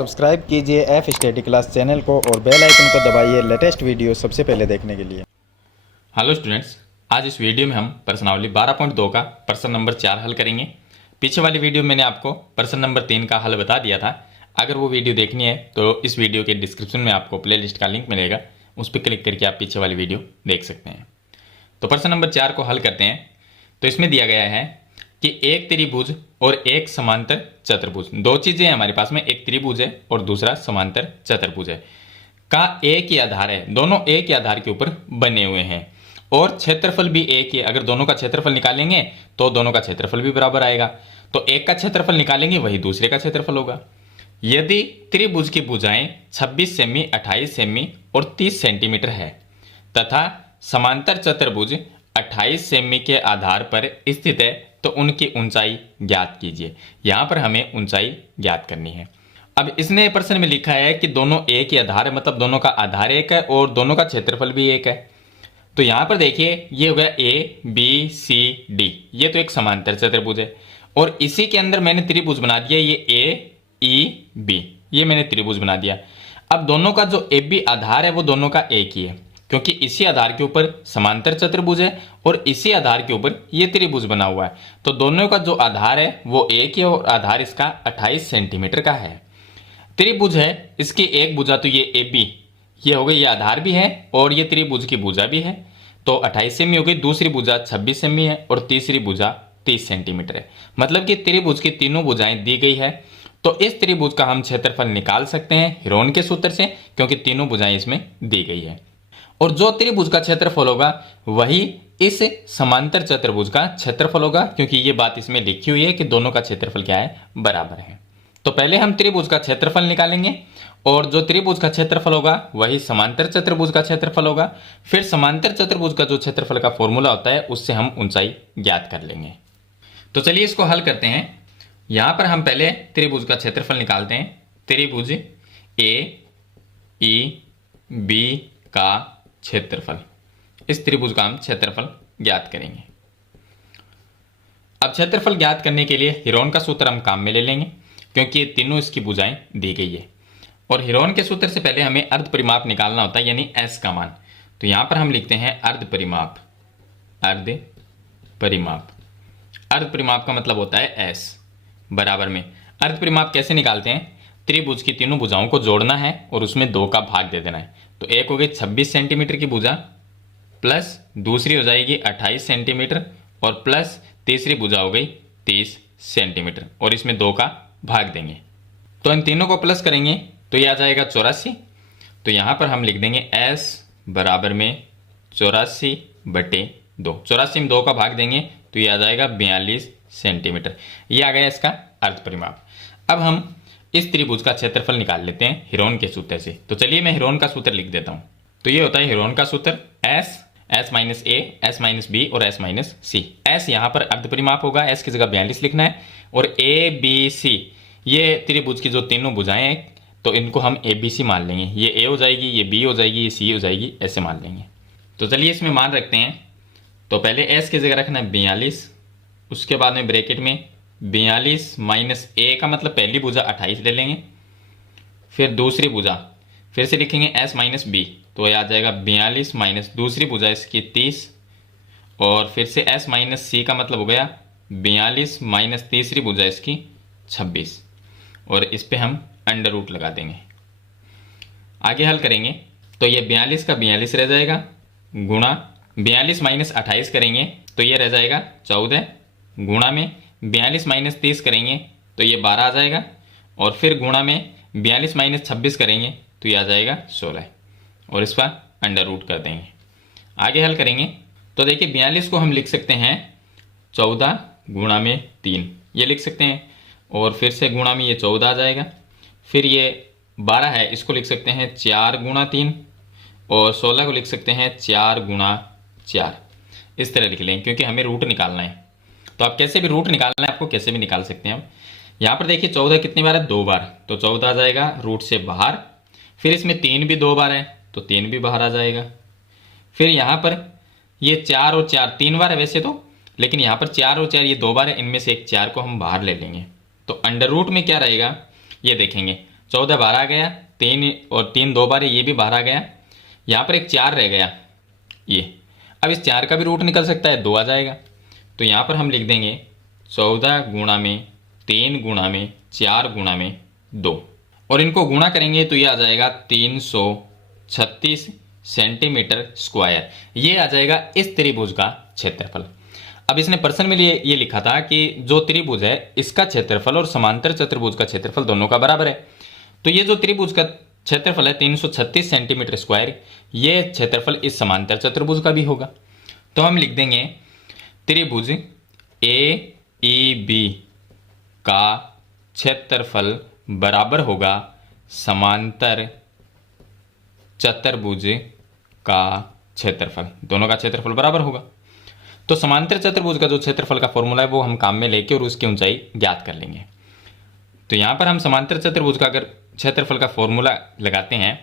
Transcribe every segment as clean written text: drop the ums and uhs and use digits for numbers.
Subscribe कीजिए F study class channel को और बेल आइकन को दबाइए लेटेस्ट वीडियो सबसे पहले देखने के लिए। हेलो स्टूडेंट्स, आज इस वीडियो में हम प्रश्नावली 12.2 का प्रश्न नंबर 4 हल करेंगे। पीछे वाली वीडियो में मैंने आपको प्रश्न नंबर 3 का हल बता दिया था। अगर वो वीडियो देखनी है तो इस वीडियो के डिस्क्रिप्शन में आपको प्लेलिस्ट का लिंक मिलेगा, उस पर क्लिक करके आप पीछे वाली वीडियो देख सकते हैं। तो प्रश्न नंबर 4 को हल करते हैं। तो इसमें दिया गया है कि एक त्रिभुज और एक समांतर चतुर्भुज, दो चीजें हैं हमारे पास में, एक त्रिभुज है और दूसरा समांतर चतुर्भुज है, का एक ही आधार है, दोनों एक ही आधार के ऊपर बने हुए हैं और क्षेत्रफल भी एक ही। अगर दोनों का क्षेत्रफल निकालेंगे तो दोनों का क्षेत्रफल भी बराबर आएगा। तो एक का क्षेत्रफल निकालेंगे वही दूसरे का क्षेत्रफल होगा। यदि त्रिभुज की भुजाएं 26 सेमी, 28 सेमी और 30 सेंटीमीटर है तथा समांतर चतुर्भुज 28 सेमी के आधार पर स्थित है तो उनकी ऊंचाई ज्ञात कीजिए। यहां पर हमें ऊंचाई ज्ञात करनी है। अब इसने प्रश्न में लिखा है कि दोनों एक ही आधार है, मतलब दोनों का आधार एक है और दोनों का क्षेत्रफल भी एक है। तो यहां पर देखिए, ये हो गया ए बी सी डी, ये तो एक समांतर चतुर्भुज है और इसी के अंदर मैंने त्रिभुज बना दिया, ये ए ई बी, ये मैंने त्रिभुज बना दिया। अब दोनों का जो ए बी आधार है वो दोनों का एक ही है, क्योंकि इसी आधार के ऊपर समांतर चतुर्भुज है और इसी आधार के ऊपर ये त्रिभुज बना हुआ है। तो दोनों का जो आधार है वो एक ही है और आधार इसका 28 सेंटीमीटर का है। त्रिभुज है, इसकी एक भुजा तो ये ए बी, ये हो गई, ये आधार भी है और ये त्रिभुज की भुजा भी है, तो 28 सेमी हो गई। दूसरी भुजा 26 सेमी है और तीसरी भुजा 30 सेंटीमीटर है। मतलब कि त्रिभुज की तीनों भुजाएं दी गई है। तो इस त्रिभुज का हम क्षेत्रफल निकाल सकते हैं हीरोन के सूत्र से, क्योंकि तीनों भुजाएं इसमें दी गई है। और जो त्रिभुज का क्षेत्रफल होगा वही इस समांतर चतुर्भुज का क्षेत्रफल होगा, क्योंकि ये बात इसमें लिखी हुई है कि दोनों का क्षेत्रफल क्या है, बराबर है। तो पहले हम त्रिभुज का क्षेत्रफल निकालेंगे और जो त्रिभुज का क्षेत्रफल होगा वही समांतर चतुर्भुज का क्षेत्रफल होगा। फिर समांतर चतुर्भुज का जो क्षेत्रफल का फॉर्मूला होता है उससे हम ऊंचाई ज्ञात कर लेंगे। तो चलिए इसको हल करते हैं। यहां पर हम पहले त्रिभुज का क्षेत्रफल निकालते हैं। त्रिभुज ए ई बी का क्षेत्रफल, इस त्रिभुज का हम क्षेत्रफल ज्ञात करेंगे। अब क्षेत्रफल ज्ञात करने के लिए हीरोन का सूत्र हम काम में ले लेंगे, क्योंकि ये तीनों इसकी भुजाएं दी गई है। और हीरोन के सूत्र से पहले हमें अर्ध परिमाप निकालना होता है, यानी एस का मान। तो यहां पर हम लिखते हैं अर्ध परिमाप। अर्ध परिमाप, अर्ध परिमाप का मतलब होता है एस बराबर में। अर्ध परिमाप कैसे निकालते हैं? त्रिभुज की तीनों भुजाओं को जोड़ना है और उसमें 2 का भाग दे देना है। तो एक हो गई 26 सेंटीमीटर की भुजा, प्लस दूसरी हो जाएगी 28 सेंटीमीटर और प्लस तीसरी भुजा हो गई 30 सेंटीमीटर और इसमें 2 का भाग देंगे। तो इन तीनों को प्लस करेंगे तो ये आ जाएगा 84। तो यहां पर हम लिख देंगे s बराबर में 84/2। 84 में 2 का भाग देंगे तो ये आ जाएगा 42 सेंटीमीटर। ये आ गया इसका अर्ध परिमाप। अब हम इस त्रिभुज का क्षेत्रफल निकाल लेते हैं हीरोन के सूत्र से। तो चलिए मैं हीरोन का सूत्र लिख देता हूं। तो ये होता है हीरोन का सूत्र s माइनस ए, s माइनस बी और s माइनस सी। s यहां पर अर्ध परिमाप होगा, s की जगह 42 लिखना है और ए बी सी ये त्रिभुज की जो तीनों भुजाएं हैं तो इनको हम ए बी सी मान लेंगे। ये ए हो जाएगी, ये बी हो जाएगी, ये सी हो जाएगी, ऐसे मान लेंगे। तो चलिए इसमें मान रखते हैं। तो पहले s की जगह रखना है 42, उसके बाद में ब्रैकेट में 42 माइनस ए का मतलब पहली भुजा 28 ले लेंगे, फिर दूसरी भुजा फिर से लिखेंगे s माइनस बी, तो यह आ जाएगा 42 माइनस दूसरी भुजा इसकी 30 और फिर से s माइनस सी का मतलब हो गया 42 माइनस तीसरी भुजा इसकी 26 और इस पे हम अंडर रूट लगा देंगे। आगे हल करेंगे तो ये 42 का 42 रह जाएगा, गुणा 42 माइनस 28 करेंगे तो ये रह जाएगा 14, गुणा में 42 माइनस 30 करेंगे तो ये 12 आ जाएगा और फिर गुणा में 42 माइनस 26 करेंगे तो ये आ जाएगा 16 और इसका अंडर रूट कर देंगे। आगे हल करेंगे तो देखिए 42 को हम लिख सकते हैं 14 गुणा में 3, ये लिख सकते हैं और फिर से गुणा में ये 14 आ जाएगा। फिर ये 12 है, इसको लिख सकते हैं 4 गुणा 3 और 16 को लिख सकते हैं 4 गुणा 4। इस तरह लिख लेंगे क्योंकि हमें रूट निकालना है। तो आप कैसे भी रूट निकालना है आपको कैसे भी निकाल सकते हैं। आप यहाँ पर देखिए 14 कितनी बार है, 2 बार, तो 14 आ जाएगा रूट से बाहर। फिर इसमें 3 भी 2 बार है तो 3 भी बाहर आ जाएगा। फिर यहाँ पर ये 4 और 4 3 बार है वैसे तो, लेकिन यहाँ पर 4 और 4 ये 2 बार है, इनमें से एक 4 को हम बाहर ले लेंगे। तो अंडर रूट में क्या रहेगा ये देखेंगे, 14 बाहर आ गया, 3 और 3 2 बार है, ये भी बाहर आ गया। यहाँ पर एक 4 रह गया ये। अब इस 4 का भी रूट निकल सकता है, 2 आ जाएगा। तो यहाँ पर हम लिख देंगे 14 गुणा में 3 गुणा में 4 गुणा में 2, और इनको गुणा करेंगे तो ये आ जाएगा 336 सेंटीमीटर स्क्वायर। ये आ जाएगा इस त्रिभुज का क्षेत्रफल। अब इसने प्रश्न में ये लिखा था कि जो त्रिभुज है इसका क्षेत्रफल और समांतर चतुर्भुज का क्षेत्रफल दोनों का बराबर है। तो ये जो त्रिभुज का क्षेत्रफल है 336 सेंटीमीटर स्क्वायर, ये क्षेत्रफल इस समांतर चतुर्भुज का भी होगा। तो हम लिख देंगे त्रिभुज AEB का क्षेत्रफल बराबर होगा समांतर चतुर्भुज का क्षेत्रफल, दोनों का क्षेत्रफल बराबर होगा। तो समांतर चतुर्भुज का जो क्षेत्रफल का फॉर्मूला है वो हम काम में लेके और उसकी ऊंचाई ज्ञात कर लेंगे। तो यहाँ पर हम समांतर चतुर्भुज का अगर क्षेत्रफल का फॉर्मूला लगाते हैं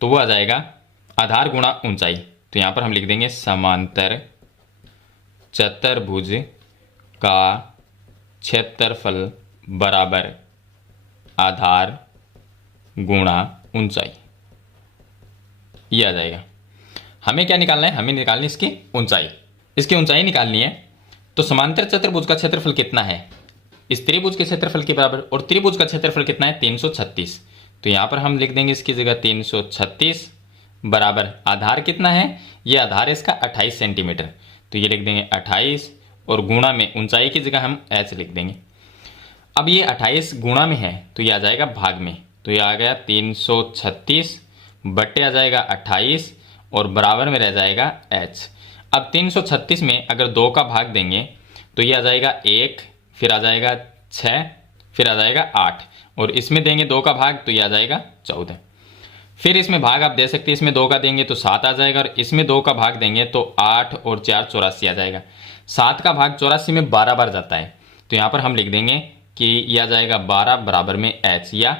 तो वो आ जाएगा आधार गुणा ऊंचाई। तो यहाँ पर हम लिख देंगे समांतर चतुर्भुज का क्षेत्रफल बराबर आधार गुणा ऊंचाई, ये आ जाएगा। हमें क्या निकालना है, हमें निकालनी इसकी ऊंचाई, इसकी ऊंचाई निकालनी है। तो समांतर चतुर्भुज का क्षेत्रफल कितना है, इस त्रिभुज के क्षेत्रफल के बराबर, और त्रिभुज का क्षेत्रफल कितना है 336। तो यहाँ पर हम लिख देंगे इसकी जगह 336 बराबर आधार कितना है, ये आधार है इसका 28 सेंटीमीटर। तो ये लिख देंगे 28 और गुणा में ऊंचाई की जगह हम h लिख देंगे। अब ये 28 गुणा में है तो ये आ जाएगा भाग में। तो ये आ गया 336 बट्टे आ जाएगा 28 और बराबर में रह जाएगा h। अब 336 में अगर 2 का भाग देंगे तो ये आ जाएगा 1, फिर आ जाएगा 6, फिर आ जाएगा 8, और इसमें देंगे 2 का भाग तो ये आ जाएगा 14। फिर इसमें भाग आप दे सकते हैं, इसमें 2 का देंगे तो 7 आ जाएगा, और इसमें 2 का भाग देंगे तो 8 और 4 84 आ जाएगा। 7 का भाग 84 में 12 बार जाता है। तो यहाँ पर हम लिख देंगे कि यह आ जाएगा 12 बराबर में h, या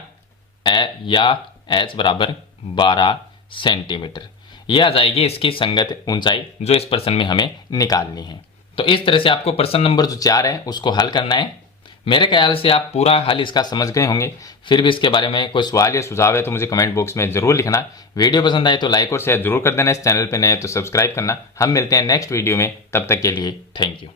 h बराबर 12 सेंटीमीटर। यह आ जाएगी इसकी संगत ऊंचाई जो इस प्रश्न में हमें निकालनी है। तो इस तरह से आपको प्रश्न नंबर जो 4 है उसको हल करना है। मेरे ख्याल से आप पूरा हल इसका समझ गए होंगे। फिर भी इसके बारे में कोई सवाल या सुझाव है तो मुझे कमेंट बॉक्स में जरूर लिखना। वीडियो पसंद आए तो लाइक और शेयर जरूर कर देना। इस चैनल पे नए तो सब्सक्राइब करना। हम मिलते हैं नेक्स्ट वीडियो में, तब तक के लिए थैंक यू।